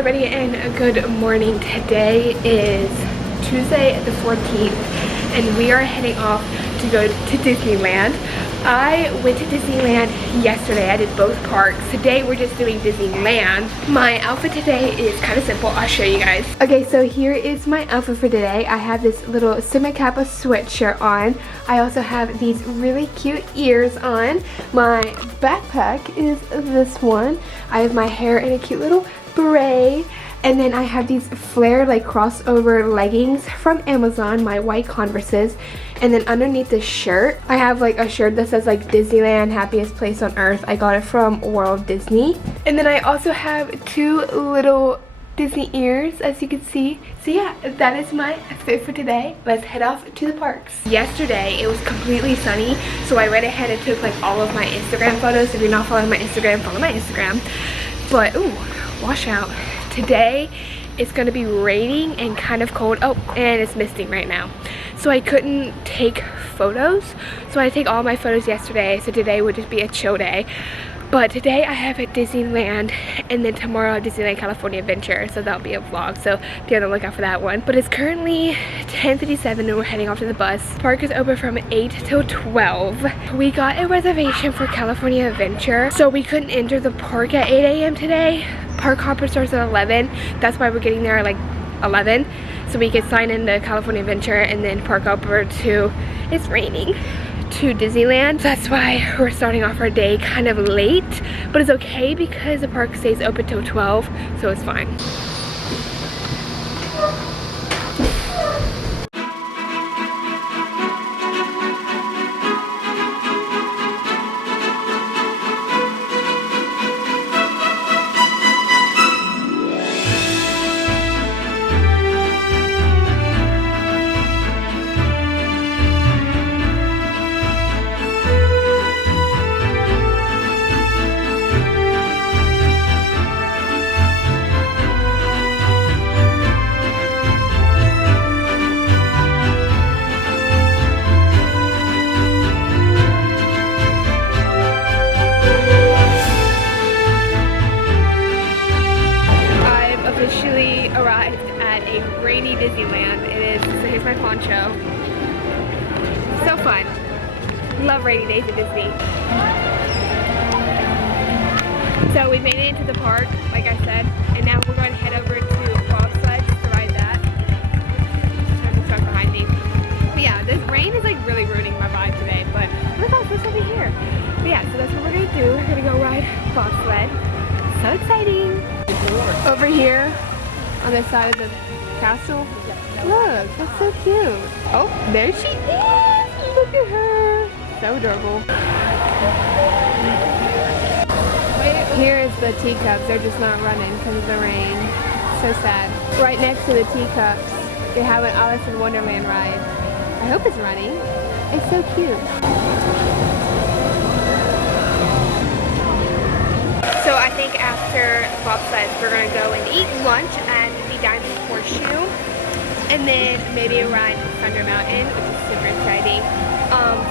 everybody, and good morning. Today is Tuesday the 14th and we are heading off to go to Disneyland. I went to Disneyland yesterday. I did both parks. Today we're just doing Disneyland. My outfit today is kind of simple. I'll show you guys. Okay, so here is my outfit for today. I have this little Sima Kappa sweatshirt on. I also have these really cute ears on. My backpack is this one. I have my hair in a cute little beret. And then I have these flare like crossover leggings from Amazon, my white Converses. And then underneath this shirt, I have like a shirt that says like Disneyland, happiest place on earth. I got it from World Disney. And then I also have two little Disney ears, as you can see. So yeah, that is my fit for today. Let's head off to the parks. Yesterday, it was completely sunny, so I went ahead and took like all of my Instagram photos. If you're not following my Instagram, follow my Instagram. But ooh, wash out. Today it's gonna be raining and kind of cold. Oh, and it's misting right now. So I couldn't take photos. So I take all my photos yesterday. So today would just be a chill day. But today I have at Disneyland, and then tomorrow Disneyland California Adventure. So that'll be a vlog. So be on the lookout for that one. But it's currently 10:57 and we're heading off to the bus. Park is open from 8 till 12. We got a reservation for California Adventure. So we couldn't enter the park at 8 a.m. today. Park hopper starts at 11. That's why we're getting there at like 11. So we can sign in to California Adventure and then park over to, it's raining, to Disneyland. That's why we're starting off our day kind of late, but it's okay because the park stays open till 12, so it's fine. Arrived at a rainy Disneyland. It is, so here's my poncho. So fun. Love rainy days at Disney. So we made it into the park, like I said, and now we're going to head over to Bobsled just to ride that. There's a truck behind me. But yeah, this rain is like really ruining my vibe today, but look how it's over here. But yeah, so that's what we're going to do. We're going to go ride Bobsled. So exciting. Over here, on the side of the castle. Look, that's so cute. Oh, there she is. Look at her. So adorable. Here is the teacups. They're just not running because of the rain. So sad. Right next to the teacups, they have an Alice in Wonderland ride. I hope it's running. It's so cute. So I think after Bobsleds, we're gonna go and eat lunch at the Diamond Horseshoe, and then maybe a ride to Thunder Mountain, which is super exciting.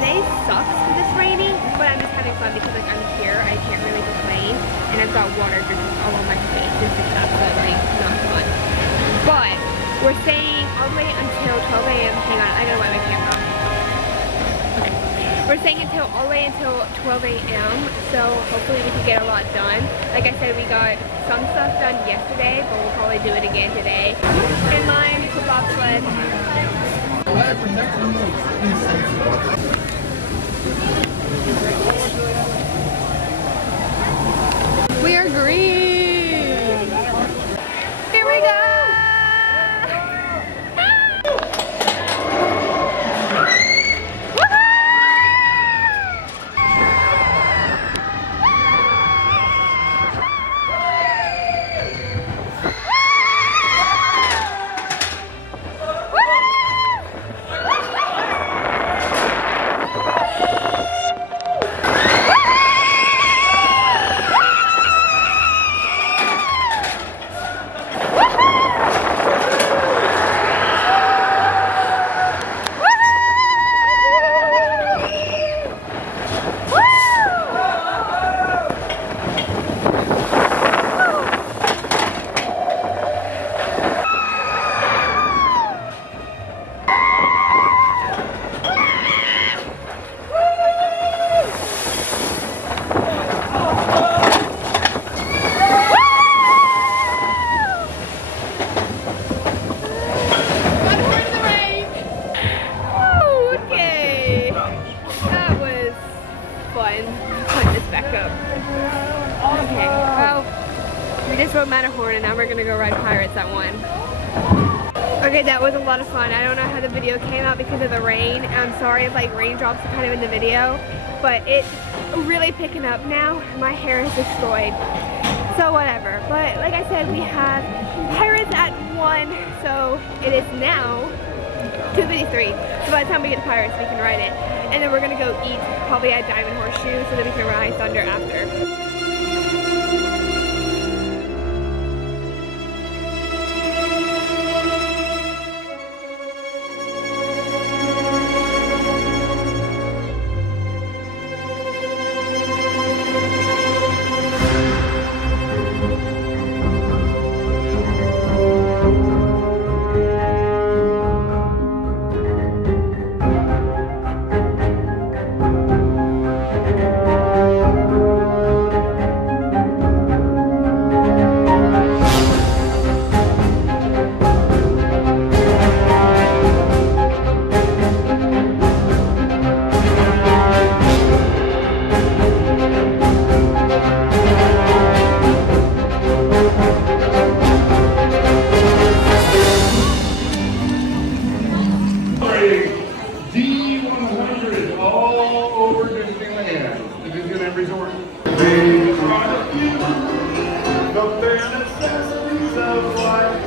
Today sucks because it's raining, but I'm just having fun because like I'm here, I can't really complain, and I've got water dripping all on my face. This is tough, but like not fun. But we're staying all the way until 12 a.m. Hang on, I gotta wipe my camera. We're staying all the way until 12 a.m. so hopefully we can get a lot done. Like I said, we got some stuff done yesterday, but we'll probably do it again today. In line for bobsled. We are green! Here we go! rode Matterhorn, and now we're gonna go ride Pirates at 1. Okay, that was a lot of fun. I don't know how the video came out because of the rain. I'm sorry if like raindrops are kind of in the video, but it's really picking up now. My hair is destroyed, so whatever. But like I said, we have Pirates at 1, so it is now 2:53. So by the time we get to Pirates, we can ride it. And then we're gonna go eat probably at Diamond Horseshoe so that we can ride Thunder after. D100 all over Disneyland, the Disneyland Resort. They brought you the bare necessities of life.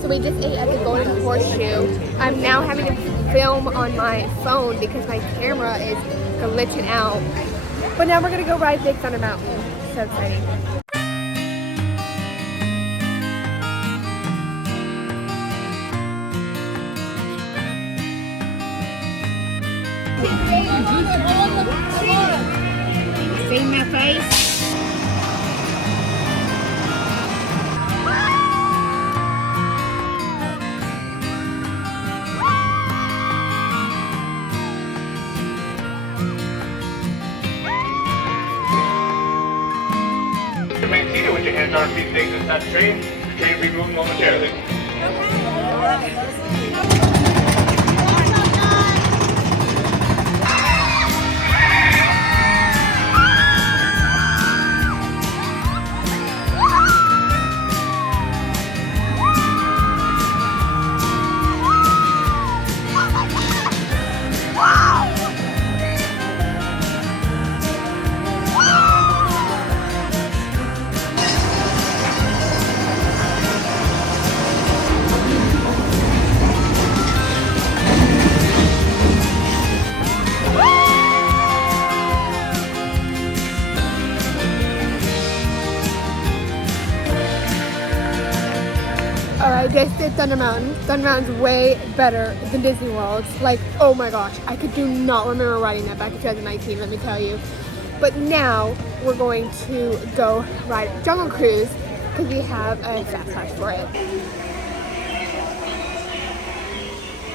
So we just ate at the Golden Horseshoe. I'm now having to film on my phone because my camera is glitching out. But now we're gonna go ride Big Thunder Mountain. So exciting. See my face? Remain seated with your hands on feet facing inside the train. The train will be moving momentarily. Alright, just did Thunder Mountain. Thunder Mountain's way better than Disney World. Like, oh my gosh, I do not remember riding that back in 2019, let me tell you. But now, we're going to go ride Jungle Cruise because we have a fast pass for it.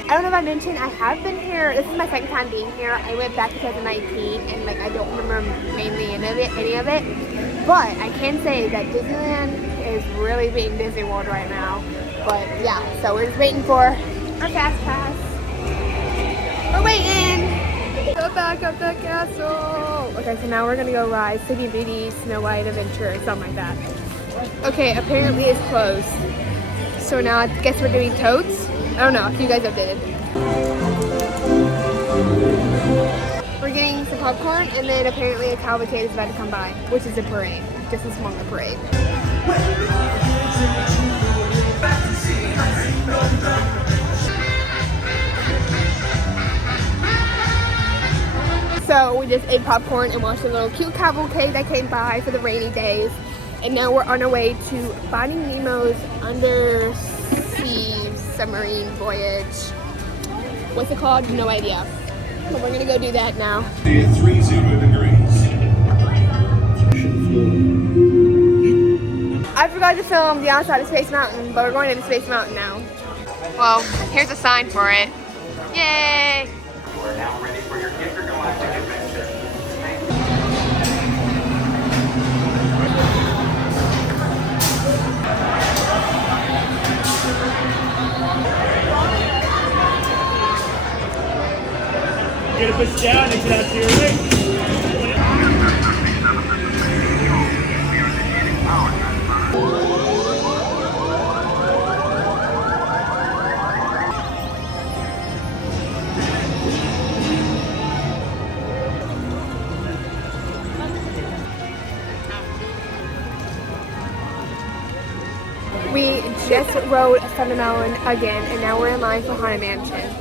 I don't know if I mentioned, I have been here, this is my second time being here. I went back in 2019 and like I don't remember mainly any of it. But I can say that Disneyland is really being Disney World right now. But yeah, so we're just waiting for our fast pass. We're waiting! Go back up the castle! Okay, so now we're gonna go ride City Beauty, Snow White Adventure, or something like that. Okay, apparently it's closed. So now I guess we're doing totes? I don't know if you guys updated. We're getting some popcorn and then apparently a cavalcade is about to come by, which is a parade, just a smaller parade. So we just ate popcorn and watched a little cute cavalcade that came by for the rainy days. And now we're on our way to Finding Nemo's undersea submarine voyage. What's it called? No idea. But we're gonna go do that now. 30 degrees. I forgot to film the outside of Space Mountain, but we're going into Space Mountain now. Well, here's a sign for it. Yay! You are now ready for your intergalactic adventure. Get it pushed down, exit out to your right. We just rode Thunder Mountain again, and now we're in line for Haunted Mansion.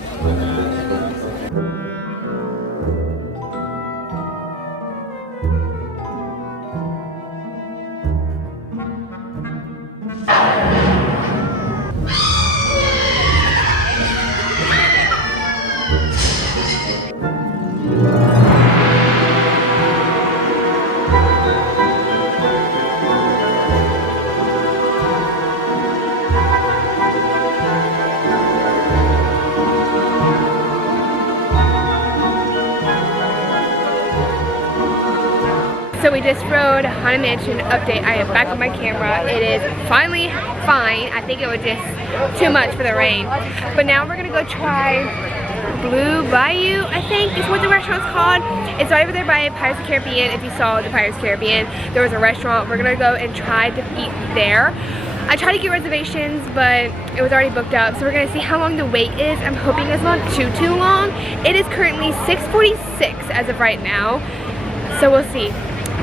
So we just rode Haunted Mansion update. I am back on my camera. It is finally fine. I think it was just too much for the rain. But now we're gonna go try Blue Bayou, I think is what the restaurant's called. It's right over there by Pirates of the Caribbean. If you saw the Pirates of the Caribbean, there was a restaurant. We're gonna go and try to eat there. I tried to get reservations, but it was already booked up. So we're gonna see how long the wait is. I'm hoping it's not too long. It is currently 6:46 as of right now. So we'll see.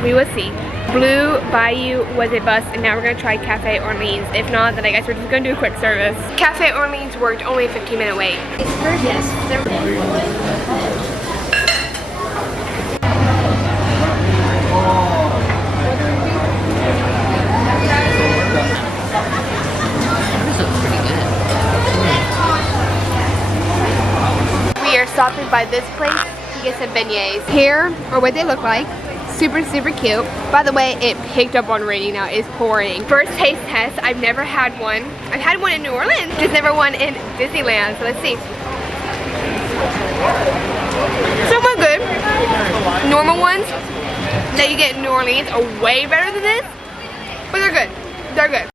We will see. Blue Bayou was a bust, and now we're gonna try Cafe Orleans. If not, then I guess we're just gonna do a quick service. Cafe Orleans worked, only a 15-minute wait. Yes. We are stopping by this place to get some beignets. Here are what they look like. Super cute. By the way, it picked up on raining now. It's pouring. First taste test. I've never had one. I've had one in New Orleans, just never one in Disneyland. So let's see. Somewhat good. Normal ones that you get in New Orleans are way better than this, but they're good. They're good.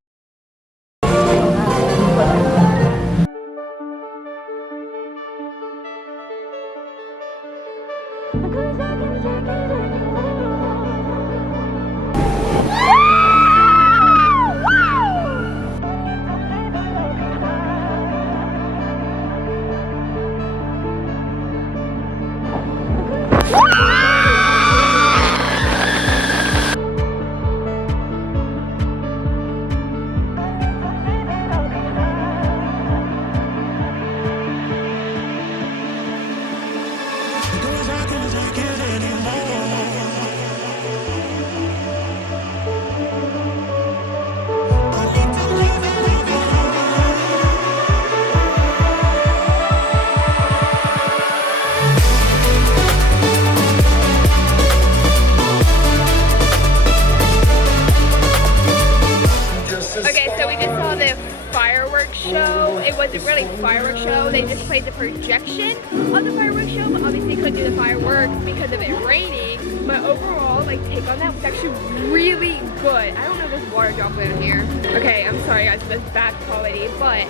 It wasn't really a fireworks show. They just played the projection of the fireworks show, but obviously couldn't do the fireworks because of it raining. But overall, like, take on that was actually really good. I don't know if there's water droplet in here. Okay, I'm sorry guys for this bad quality, but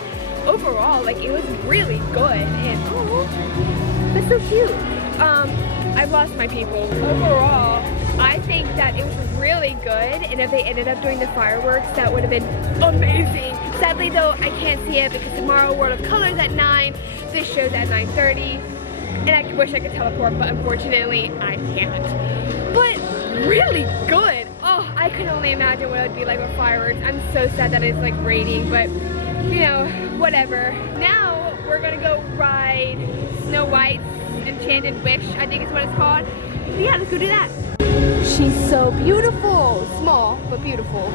overall, like, it was really good. And oh, that's so cute. I've lost my people. Overall, I think that it was really good, and if they ended up doing the fireworks, that would have been amazing. Sadly though, I can't see it because tomorrow World of Colors at 9, this show's at 9:30, and I wish I could teleport, but unfortunately I can't. But really good. Oh, I could only imagine what it would be like with fireworks. I'm so sad that it's like raining, but you know, whatever. Now we're gonna go ride Snow White's Enchanted Wish, I think is what it's called. So yeah, let's go do that. She's so beautiful. Small, but beautiful.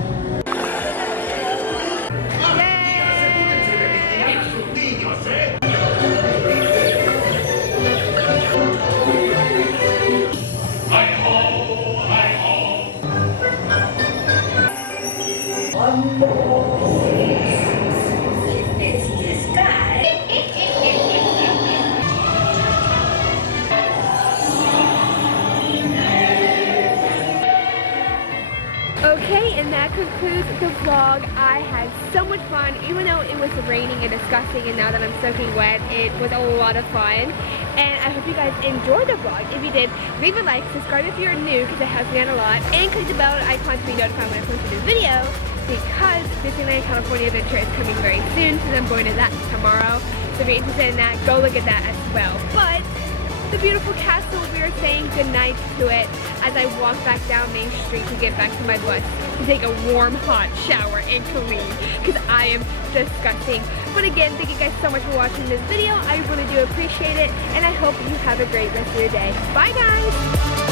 Okay, and that concludes the vlog. I had so much fun, even though it was raining and disgusting, and now that I'm soaking wet, it was a lot of fun. And I hope you guys enjoyed the vlog. If you did, leave a like, subscribe if you're new, because it helps me out a lot, and click the bell icon to be notified when I post a new video, because Disneyland California Adventure is coming very soon, since I'm going to that tomorrow. So if you're interested in that, go look at that as well. But the beautiful castle. We are saying goodnight to it as I walk back down Main Street to get back to my bus to take a warm, hot shower and clean because I am disgusting. But again, thank you guys so much for watching this video. I really do appreciate it, and I hope you have a great rest of your day. Bye, guys.